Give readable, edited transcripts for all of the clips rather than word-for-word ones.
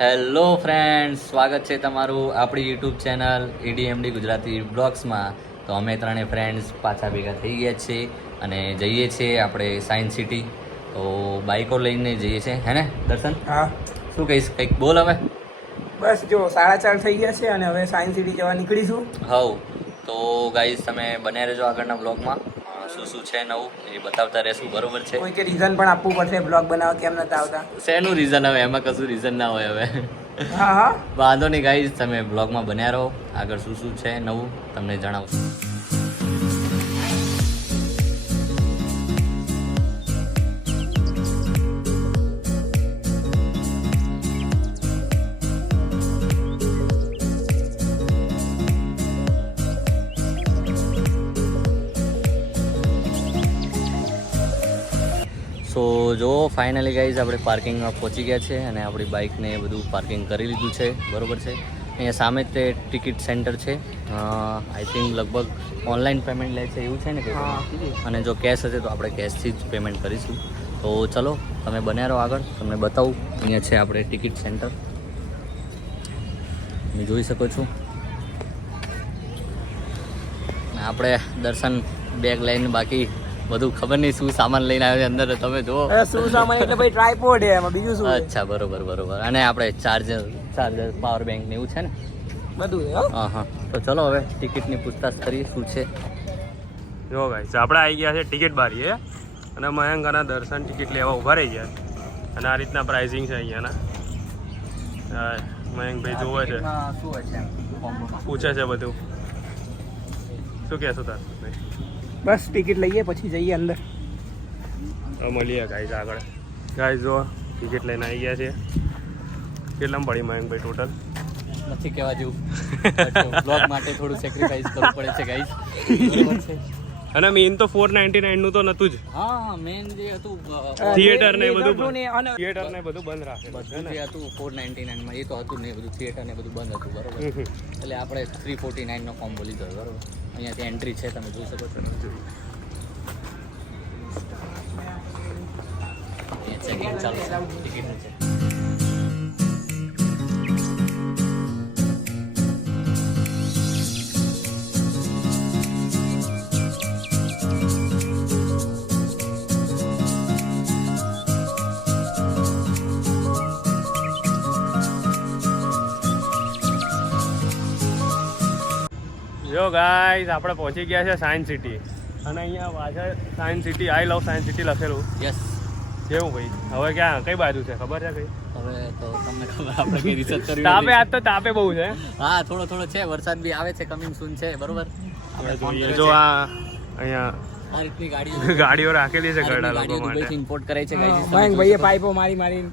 Hello friends, સ્વાગત છે તમારું આપણી યુટ્યુબ ચેનલ EDMD ગુજરાતી બ્લોગ્સમાં. તો અમે ત્રણે ફ્રેન્ડ્સ પાછા ભેગા થઈ ગયા છીએ અને જઈએ છીએ આપણે સાયન્સ સિટી. તો બાઇકો લઈને જઈએ છીએ, હે ને દર્શન? હા, શું કહીશ, કંઈક બોલ હવે. બસ જો 4:30 થઈ ગયા છે અને હવે સાયન્સ સિટી જવા નીકળીશું. હવ તો ગાઈઝ તમે બન્યા રહેજો આગળના બ્લોગમાં. શું શું છે નવું એ બતાવતા રહેશું, બરોબર છે? કોઈ કે રીઝન પણ આપવું પડશે બ્લોગ બનાવવા કેમ નતા આવતા. શેનું રીઝન હવે? એમાં કશું રીઝન ના હોય હવે. હા હા, વાંધો નહીં ગાઈઝ, તમે બ્લોગમાં બન્યા રહો. આગળ શું શું છે નવું તમને જણાવશું. સો જો ફાઇનલી ગાઈઝ આપણે પાર્કિંગમાં પહોંચી ગયા છે અને આપણી બાઇકને એ બધું પાર્કિંગ કરી લીધું છે, બરોબર છે. અહીંયા સામે જ તે ટિકિટ સેન્ટર છે. આઈ થિંક લગભગ ઓનલાઈન પેમેન્ટ લે છે એવું છે ને કે? અને જો કેશ હશે તો આપણે કેશથી જ પેમેન્ટ કરીશું. તો ચલો તમે બન્યા રહો આગળ, તમને બતાવું. અહીંયા છે આપણે ટિકિટ સેન્ટર, તમે જોઈ શકો છો. આપણે દર્શન બેગ લઈને બાકી બધું ખબર નહીં શું સામાન લઈને આવ્યો છે અંદર, તમે જુઓ. શું સામાન એટલે ભાઈ ટ્રાયપોડ છે એમાં, બીજું શું? અચ્છા, બરોબર બરોબર. અને આપણે ચાર્જર પાવર બેંક ને એવું છે ને બધું છે. હા હા. તો ચલો હવે ટિકિટની પૂછતાછ કરીએ શું છે. જો ગાઈસ આપણે આવી ગયા છે ટિકિટ બારીએ અને મયંક અને દર્શન ટિકિટ લેવા ઊભા રહી ગયા અને આ રીતના પ્રાઇસિંગ છે અહીંયાના. મયંકભાઈ જોવે છે, પૂછે છે બધું. શું કહેશો તાર? બસ ટિકિટ લઈએ પછી જઈએ અંદર. મળીએ ગાઈસ આગળ. ગાઈસ જો ટિકિટ લઈને આવી ગયા છે. કેટલામાં પડી મયંકભાઈ ટોટલ? નથી કહેવા જેવું. બ્લોગ માટે થોડું સેક્રિફાઈસ કરવું પડે છે ગાઈસ, બરોબર છે. અને મેઇન તો 499 નું તો નતું જ. હા, મેન જે હતું થિયેટર ને બધું અને થિયેટર ને બધું બંધ રાખે બધું જે હતું 499 માં, એ તો હતું નહીં. બધું થિયેટર ને બધું બંધ હતું, બરોબર. એટલે આપણે 349 નો કોમ્બો લીધો, બરોબર. અહીંયાથી એન્ટ્રી છે, તમે જોઈ શકો છો. અહીંયા ચેકિંગ ચાલુ છે ટિકિટનું છે. જો ગાઈસ આપણે પહોંચી ગયા છે સાયન્સ સિટી અને અહીંયા પાછળ સાયન્સ સિટી, આઈ લવ સાયન્સ સિટી લખેલું. યસ. કેવું ભાઈ? હવે ક્યાં કઈ બાજુ છે ખબર છે કઈ? હવે તો તમને ખબર, આપણે કઈ રિસર્ચ કરવી તાપે આજ તો તાપે બહુ છે. હા, થોડો થોડો છે, વરસાદ બી આવે છે, કમિંગ સૂન છે, બરોબર. હવે જોઈએ જો આ અહીંયા આ રીતની ગાડીઓ રાખેલી છે ઘરડા લોકો માટે. ઇમ્પોર્ટ કરે છે ગાઈસ. મયંક ભાઈએ પાઇપો મારી મારી.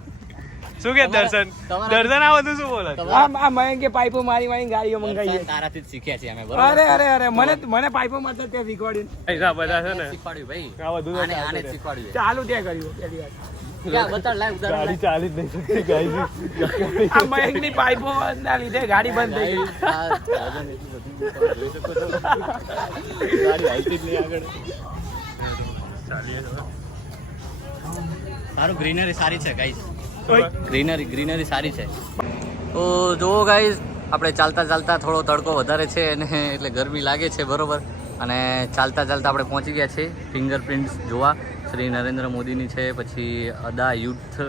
શું કે દર્શન? દર્શન આ બધું શું બોલે? આ મયંકે પાઇપો મારી મારી ગાડીઓ મંગાવી છે. તારાથી જ શીખ્યા છે અમે, અરે બરોબર. અરે મને પાઇપો મારતા ત્યાં શીખવાડ્યું. પૈસા બધા છે ને શીખવાડ્યું ભાઈ, આ બધું આને આને જ શીખવાડ્યું. ચાલુ ત્યાં કર્યું પહેલી વાર. ક્યાં બતાડ, લાઈવ ઉદાહરણ ગાડી ચાલી જ નહીં શકતી ગાઈસ. આ મયંકની પાઇપો ના લીધે ગાડી બંધ થઈ ગઈ. ગાડી હાલતી જ નહીં આગળ. ચાલીએ છો. સારું, ગ્રીનરી સારી છે ગાઈસ. ગ્રીનરી સારી છે. તો જુઓ ગાઈઝ, આપણે ચાલતા ચાલતા થોડો તડકો વધારે છે અને એટલે ગરમી લાગે છે, બરોબર. અને ચાલતા ચાલતા આપણે પહોંચી ગયા છીએ ફિંગરપ્રિન્ટ્સ જોવા. શ્રી નરેન્દ્ર મોદીની છે, પછી અદા યુથ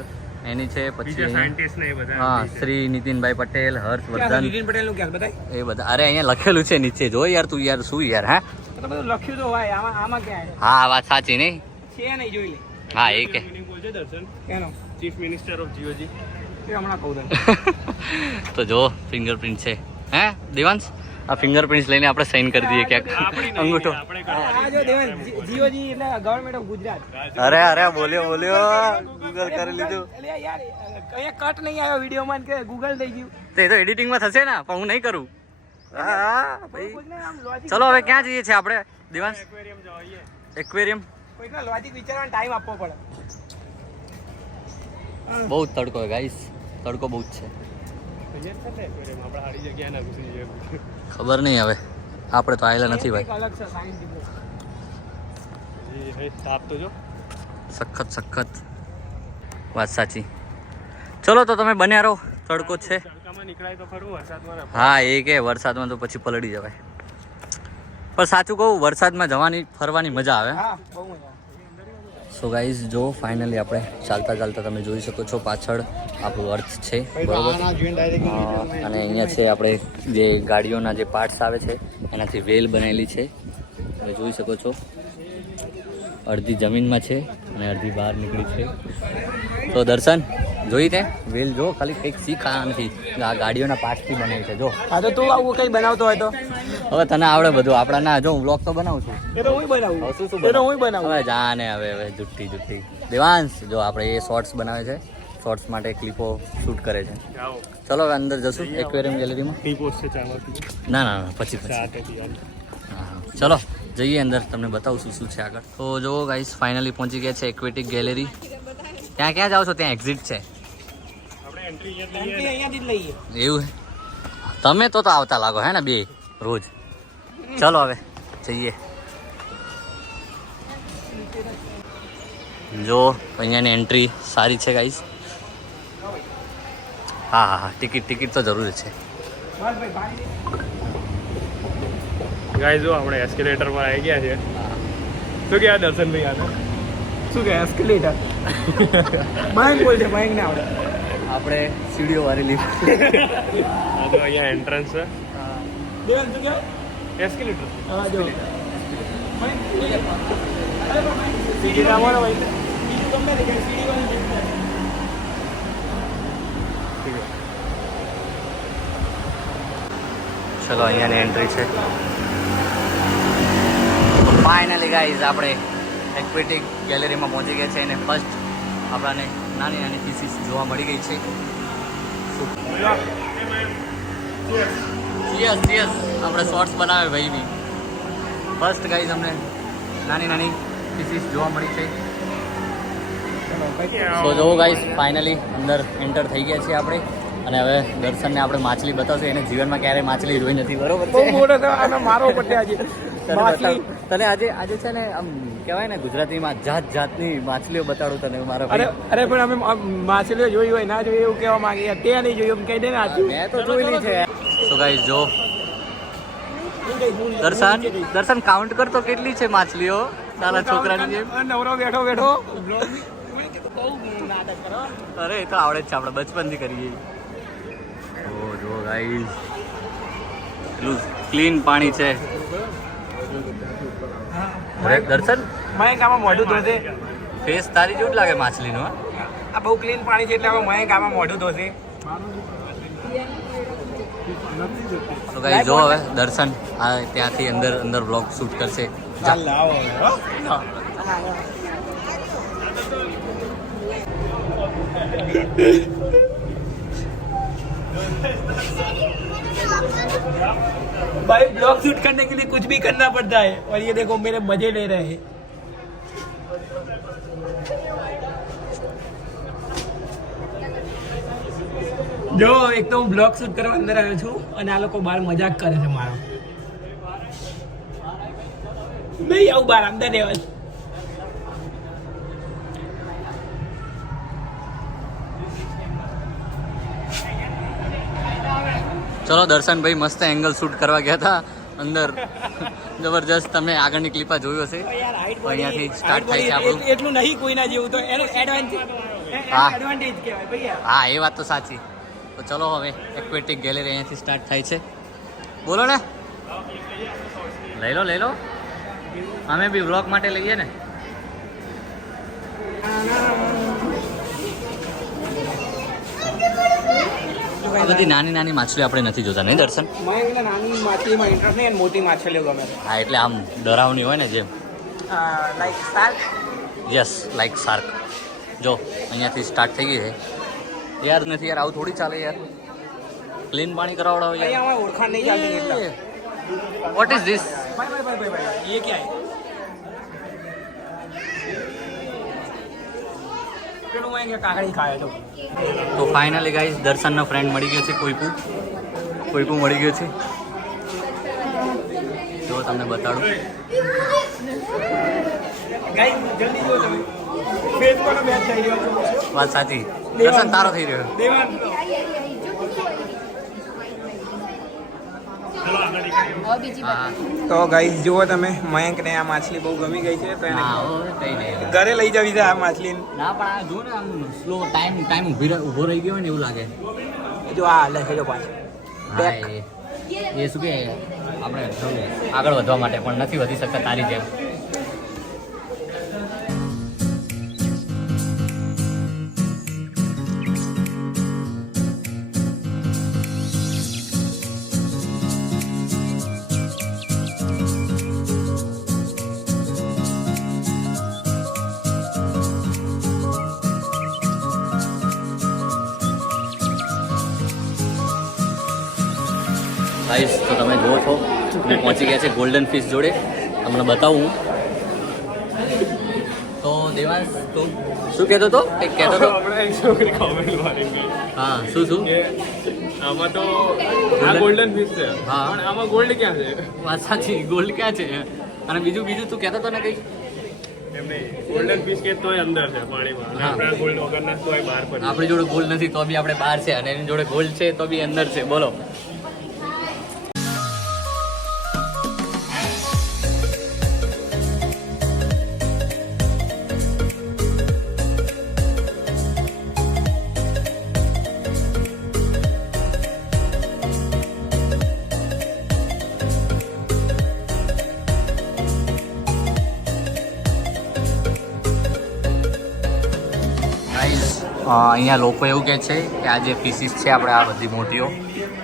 એની છે, પછી સાયન્ટિસ્ટ ને એ બધા. હા, શ્રી નીતિનભાઈ પટેલ, હર્ષવર્ધન, નીતિન પટેલ નું ક્યાં બતાય? એ બધા. અરે અહીંયા લખેલું છે નીચે, જો યાર તું, યાર શું યાર. હા તો બધું લખ્યું તો હોય આમાં ક્યાં હા, વાત સાચી નહીં. છે નહીં, જોઈ લે. હા, એ કે બોલજે દર્શન, કેનો? Chief minister of જીઓજી. એ હમણાં કહું તને. તો જો ફિંગરપ્રિન્ટ છે, હે દેવાંશ? આ ફિંગરપ્રિન્ટ્સ લઈને આપણે સાઇન કરી દઈએ ક્યાંક, અંગૂઠો. આપણે આ જો દેવાન જીઓજી એટલે ગવર્નમેન્ટ ઓફ ગુજરાત. અરે બોલ્યો ગૂગલ કરી લીધું. એટલે યાર કઈ કટ નહીં આવ્યો વિડીયોમાં કે ગૂગલ થઈ ગયું. તો એ તો એડિટિંગમાં થશે ને, પણ હું નહીં કરું. હા ભાઈ, કોઈને આમ logic ચલો હવે ક્યાં જઈએ છીએ આપણે દેવાંશ? એક્વેરિયમ જઈએ. એક્વેરિયમ. કોઈકને લોજિક વિચારવાનો ટાઈમ આપવો પડે. બહુ જ તડકો છે ગાઈસ, તડકો બહુ જ છે. તૈયાર છે ને એક્વેરિયમ? આપણે સારી જગ્યાએ ના ઘૂસી જઈએ. ખબર નહીં હવે, આપણે તો આયેલા નથી ભાઈ. કંઈક અલગ છે સાયન્ટિફિક. એ તાપ તો જો સખત વાત સાચી. ચલો તો તમે બન્યા રહો, તડકો જ છે. તડકામાં નીકળાય તો ખરું, વરસાદમાં ના. હા એ કે વરસાદમાં તો પછી પલળી જવાય. પણ સાચું કહું વરસાદમાં જવાની ફરવાની મજા આવે. હા બહુ મજા. સો ગાઈઝ જો ફાઇનલી આપણે ચાલતા ચાલતા તમે જોઈ શકો છો પાછળ આપણું અર્થ છે બરોબર. અને અહીંયા છે આપણે જે ગાડીઓના જે પાર્ટ્સ આવે છે એનાથી વેલ બનાવેલી છે. તમે જોઈ શકો છો અડધી જમીનમાં છે અને અડધી બહાર નીકળી છે. તો દર્શન જોઈ તે વેલ જો ખાલી કંઈક શીખા નથી, આ ગાડીઓના પાર્ટ્સથી બનેલી છે જો. હા તો તું આવું કઈ બનાવતો હોય તો હવે તને આવડે બધું, આપણા ના જો હું વ્લોગ તો બનાવું છું. એ તો હું બનાવું. હવે શું એ તો હું બનાવું. હવે જાને હવે જુઠ્ઠી દેવાંશ જો આપણે એ શોર્ટ્સ બનાવે છે, શોર્ટ્સ માટે ક્લિપો શૂટ કરે છે. જાઓ. ચલો હવે અંદર જશું એક્વેરિયમ ગેલેરીમાં. ટી પોસ્ટ છે ચાલો. ના પછી હા ચલો જઈએ અંદર, તમને બતાવું શું છે આગળ. તો જો ગાઈસ ફાઇનલી પહોંચી ગયા છે એક્વેટિક ગેલેરી. ત્યાં ક્યાં જાઓ છો? ત્યાં એક્ઝિટ છે. આપણે એન્ટ્રી અહીંયાથી જ લઈએ. એવું હે? તમે તો આવતા લાગો હે ને બે રોજ. ચલો હવે જઈએ. જો અહીંયાની એન્ટ્રી સારી છે ગાઈસ. હા ટિકિટ તો જરૂર છે. ગાઈસ જો આપણે એસ્કેલેટર પર આવી ગયા છે. શું કે દર્શનભાઈ આને શું કે એસ્કેલેટર? મયંક બોલ છે, મયંક ને આવડે. આપણે સીડીઓ વાળી લિફ્ટ. હા તો અહીંયા એન્ટ્રન્સ છે. દેવન શું કે? એસ્કેલેટર. હા જો સીડી નામવાનો ભાઈ. બીજું ગમે તે કે સીડી વાળી જગ્યા. ચલો અહીંયાની એન્ટ્રી છે. ફાઇનલી ગાઈઝ આપણે એક્વેટિક ગેલેરીમાં પહોંચી ગયા છે અને ફર્સ્ટ આપણાને નાની પીસીસ જોવા મળી ગઈ છે. યસ આપણે શોર્ટ્સ બનાવે ભાઈ બી. ફર્સ્ટ ગાઈઝ અમને નાની પીસીસ જોવા મળી છે. તો જો ગાઈઝ ફાઇનલી અંદર એન્ટર થઈ ગયા છીએ આપણે. અને હવે દર્શનને આપણે માછલી બતાવશે. એને જીવનમાં ક્યારેય માછલી જોઈ નથી બરોબર બહુ મોટો તો આનો મારો પડે આજે. માછલી તને આજે છે ને આમ કહેવાય ને ગુજરાતીમાં જાતની માછલીઓ બતાડું તને મારા અરે પણ અમે માછલીઓ જોઈ હોય ના જોઈ એવું કહેવા માંગીએ. તે નહીં જોયું એમ કહી દે ને આજ. મેં તો જોયેલી છે. સો ગાઈસ જો દર્શન કાઉન્ટ કરતો કેટલી છે માછલીઓ તારા છોકરાની જેમ. નવરો બેઠો અરે એ તો આવડે જ છે, આપણે બચપનથી કરીએ. જો ગાઈસ એટલું ક્લીન પાણી છે. દર્શન મયંક આમાં મોઢું ધોશે. ફેસ તારી જેવું જ લાગે માછલીનું. આ બહુ ક્લીન પાણી છે એટલે હવે મયંક આમાં મોઢું ધોશે. તો ગાઈસ જો હવે દર્શન આ ત્યાંથી અંદર બ્લોગ શૂટ કરશે. भाई ब्लॉग शूट करने के लिए कुछ भी करना पड़ता है और ये देखो मेरे मजे ले रहे हैं. જો એક તો હું બ્લોગ શૂટ કરવા અંદર આવ્યો છું અને આ લોકો બહાર મજાક કરે છે મારો. નહીં આવું બહાર અંદર રહેવા. ચલો દર્શનભાઈ મસ્ત એંગલ શૂટ કરવા ગયા હતા અંદર. જબરજસ્ત. તમે આગળની ક્લિપા જોયું હશે. અહીંયાથી સ્ટાર્ટ થાય છે આપણું. એટલું નહીં કોઈના જેવું તો એનું એડવાન્ટેજ કહેવાય ભૈયા. હા એ વાત તો સાચી. તો ચલો હવે એક્વેટિક ગેલેરી અહીંયાથી સ્ટાર્ટ થાય છે. બોલો ને, લઈ લો અમે બી વ્લોગ માટે લઈએ ને. આ બધી નાની માછલીઓ આપણે નથી જોતા નહીં દર્શન? મયંકને નાની માછલીમાં ઇન્ટરેસ્ટ નહીં અને મોટી માછલીઓ ગમે છે. હા એટલે આમ ડરાવની હોય ને જેમ. Like shark. Yes like shark. જો અહીંયાથી સ્ટાર્ટ થઈ ગઈ છે. યાર નથી યાર, આવું થોડી ચાલે યાર. ક્લીન પાણી કરાવડાવો યાર. અહીંયા ઓળખાણ નહીં ચાલતી એટલે. What is this? ભાઈ ये क्या है? પેલું મયંક કાકડી ખાય તો. તો ફાઇનલી ગાઈસ દર્શનનો ફ્રેન્ડ મળી ગયો છે. કોઈપુ મળી ગયો છે. જો તમને બતાડું. ગાઈસ જલ્દી જો તમે. ફેસ પર મેચ થઈ રહ્યો છે. વાત સાચી. દર્શન તારો થઈ રહ્યો. દેવાન હવે બીજી હા તો ગાઈસ જુઓ તમે, મયંકને આ માછલી બહુ ગમી ગઈ છે તો એને ના કઈ નહીં ઘરે લઈ જવી છે આ માછલી. ના પણ આ જો ને આમ સ્લો ટાઈમ ઊભો રહી ગયો હોય ને એવું લાગે. જો આ હાલે છે જો પાછું. હા એ શું કે આપણે આગળ વધવા માટે પણ નથી વધી શકતા તારી જેમ. ગાઈસ તો તમે જુઓ છો અમે પહોંચી ગયા છે ગોલ્ડન ફિશ જોડે. તમને બતાવું તો દેવાંશ તો શું કહેતો હતો? કંઈક કહેતો હતો. હમણાં એક છોકરી comment મારી ગઈ હા શું કે આમાં તો આ ગોલ્ડન ફિશ છે, હા. પણ આમાં ગોલ્ડ ક્યાં છે? વાત સાચી, ગોલ્ડ ક્યાં છે? અને બીજું તું કહેતો હતો ને કંઈક એમ નહીં, ગોલ્ડન ફિશ કે તોય અંદર છે પાણીમાં, અને હા. આપણા ગોલ્ડ વગરના તોય બહાર પર છે. આપણી જોડે ગોલ્ડ નથી તો બી આપણે બહાર છે, અને એની જોડે ગોલ્ડ છે તો બી અંદર છે. બોલો. અહીંયા લોકો એવું કહે છે કે આ જે પીસીસ છે આપણે આ બધી મોટીઓ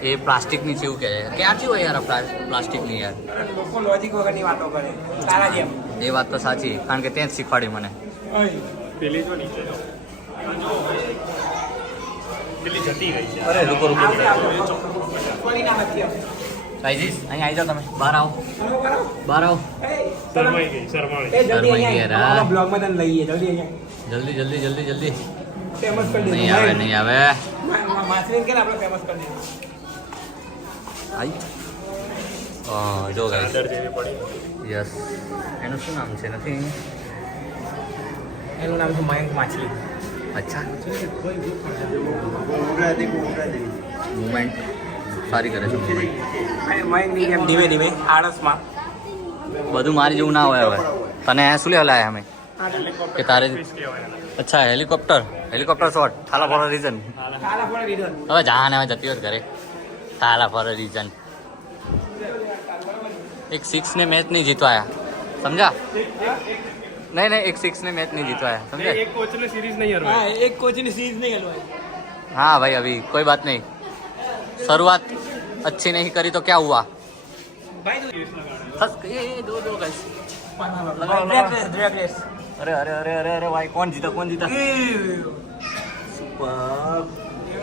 એ પ્લાસ્ટિકની છે એવું કહે છે. ક્યાંથી હોય યાર આ પ્લાસ્ટિકની યાર? લોકો લોજિક વગરની વાતો કરે તારા જેમ. એ વાત તો સાચી, કારણ કે ત્યાં જ શીખવાડ્યું મને. પેલી જો નીચે જો. પેલી જતી રહી છે. અરે રૂકો ફરી ના નથી આવે. સાઈજીસ અહીંયા આવી જાઓ તમે, બહાર આવો બહાર આવો. શરમાઈ ગઈ, શરમાઈ. એ જલ્દી શરમાઈ અહીંયા ગયા રા. આવો, બ્લોગમાં તને લઈએ જલ્દી અહીંયા જલ્દી જલ્દી જલ્દી જલ્દી. ફેમસ કરી દે. નહીં આવે નહીં આવે. માછલીને કે આપણે ફેમસ કરી દે. આવી જો ગાઈસ, અંદર જેવી પડી. યસ. એનું શું નામ છે? નથી. એનું નામ છે મયંક માછલી. અચ્છા. મુમેન્ટ સારી કરે છે મુમેન્ટ. અને મયંકની જેમ ધીમે ધીમે આળસમાં બધું મારી જેવું ના હોય હવે. તને શું લેવા લાયા અમે કે તારે? ફિશ કહેવાય એને. અચ્છા helicopter shot. Thala for a reason. કાલા ફોડે દીધો. હવે જાને હવે જતી હોત ઘરે. Thala for a reason. એક 6 ને મેચ નહીં જીતવાયા, સમજા? નહીં એક 6 ને મેચ નહીં જીતવાયા, સમજે? એક કોચને સિરીઝ નહીં હા હરવાય. એક કોચની સીઝ નહીં હલવાય. हाँ भाई अभी कोई बात नहीं, शुरुआत अच्छी नहीं करी तो क्या हुआ? ભાઈ ये दो गाइस. Drag race. अरे भाई कौन जीता? सुपर.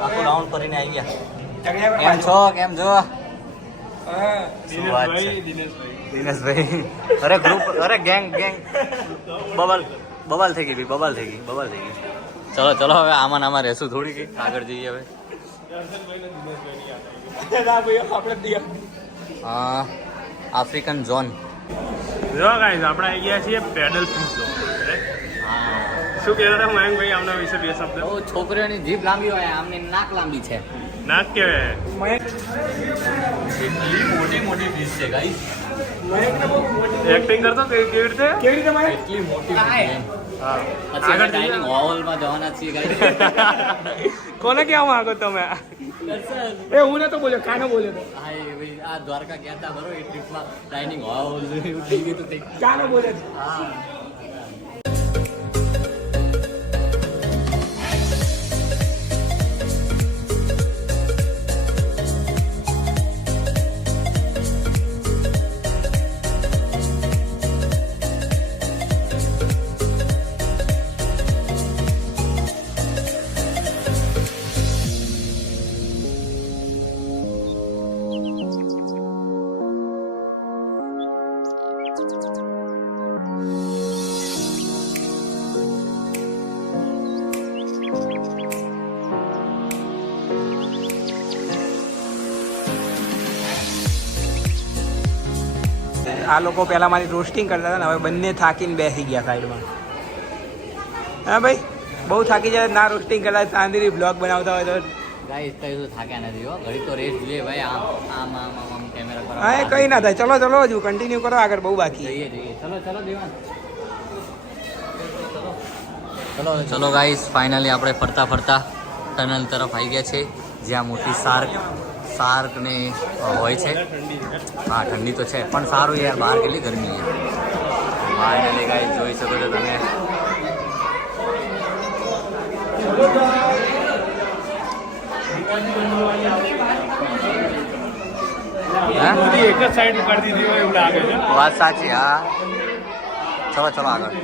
आखो राउंड કરીને આવી ગયા. કેમ છો? શું વાત છે? દિનેશભાઈ. અરે ગેંગ બબાલ થઈ ગઈ. ચલો હવે આમાં રહેશું થોડી કઈ આગળ જઈએ હવે. African zone. જો ગાઈસ આપણે આવી ગયા છીએ પેડલ ફિશ ઝોન. શું કહેતા હતા મયંકભાઈ આમના વિશે બે શબ્દ? છોકરીઓની જીભ લાંબી હોય, આમની નાક લાંબી છે. નાક કહેવાય. મયંક એટલી મોટી ફીસ છે ગાઈસ. મયંકને બહુ મોટી એક્ટિંગ કરતો કેવી રીતે? કેવી રીતે મયંક? એટલી મોટી કાંઈ. હા. પછી આગળ ડાઇનિંગ હોલમાં જવાના છીએ ગાઈસ. કોને કહેવા માંગો તમે? એ હું નતો બોલ્યો, કાનો બોલ્યો તો. હા એ ભાઈ આ દ્વારકા ગયા હતા બરોબર, એ ટ્રીપમાં ડાઇનિંગ હોલ એવું થઈ ગયું હતું. કાનો બોલ્યો તો. હા. આ લોકો પહેલા મારી રોસ્ટિંગ કરતા હતા ને હવે બંને થાકીને બેસી ગયા સાઈડમાં. હા ભાઈ, બહુ થાકી જાય ના રોસ્ટિંગ કરતા શાંતિથી બ્લોગ બનાવતા હોય તો ગાઈસ કઈ તો થાક્યા નથી હો, ઘડી તો રેસ જોઈએ ભાઈ. આમ કેમેરા પર હા એ કઈ ના થાય. ચલો ચલો હજુ કન્ટિન્યુ કરો, આગળ બહુ બાકી. જઈએ. ચલો દેવાન. ચલો ગાઈસ ફાઇનલી આપણે ફરતા ટનલ તરફ આવી ગયા છે, જ્યાં મોટી શાર્ક ને હોય છે. હા ઠંડી તો છે પણ સારું યાર, બહાર કેટલી ગરમી છે. ફાઇનલી ગાઈસ જોઈ શકો છો તમે. એક જ સાઈડ કરી દીધી હોય એવું લાગે છે. વાત સાચી. હા ચલો આગળ.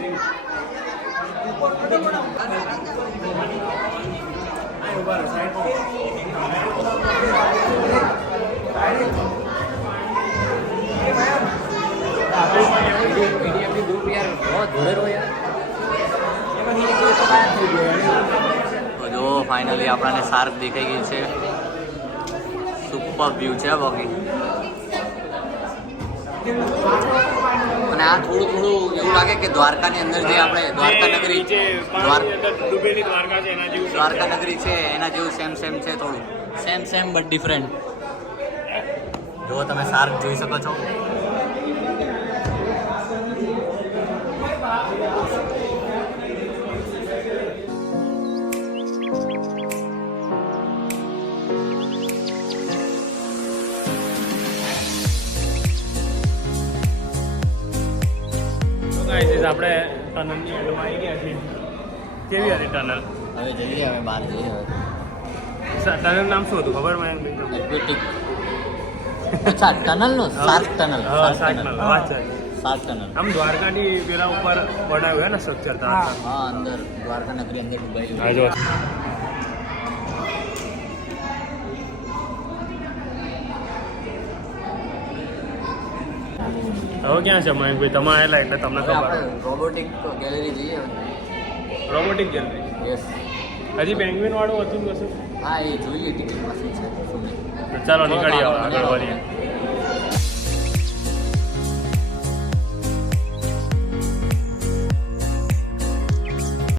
તો જો ફાઇનલી આપણને શાર્ક દેખાઈ ગઈ છે. સુપર વ્યૂ છે બાકી. અને આ થોડું એવું લાગે કે દ્વારકાની અંદર જે આપણે દ્વારકા નગરી છે એના જેવું સેમ છે. થોડું સેમ બટ ડિફરન્ટ. જો તમે શાર્ક જોઈ શકો છો. આપણે ટનલની એન્ડમાં આવી ગયા છીએ. કેવી હતી ટનલ? હવે જઈએ, હવે બહાર જઈએ. ટનલ નામ શું હતું ખબર મને? એક્વેટિક. અચ્છા ટનલનો શાર્ક ટનલ. શાર્ક ટનલ આમ દ્વારકાની પેલા ઉપર બનાવ્યું ને સ્ટ્રક્ચર. હા અંદર દ્વારકા નગરી અંદર ડૂબાઈ. જો હવે ક્યાં છે મયંકભાઈ? તમે આવેલા એટલે તમને ખબર. રોબોટિક ગેલેરી જઈએ. Robotic gallery. યસ. હજી પેંગ્વિન વાળું હતું કશું? હા એ જોઈએ ટિકિટમાં શું છે શું નહીં. ચાલો નીકળીએ આગળ વધીએ.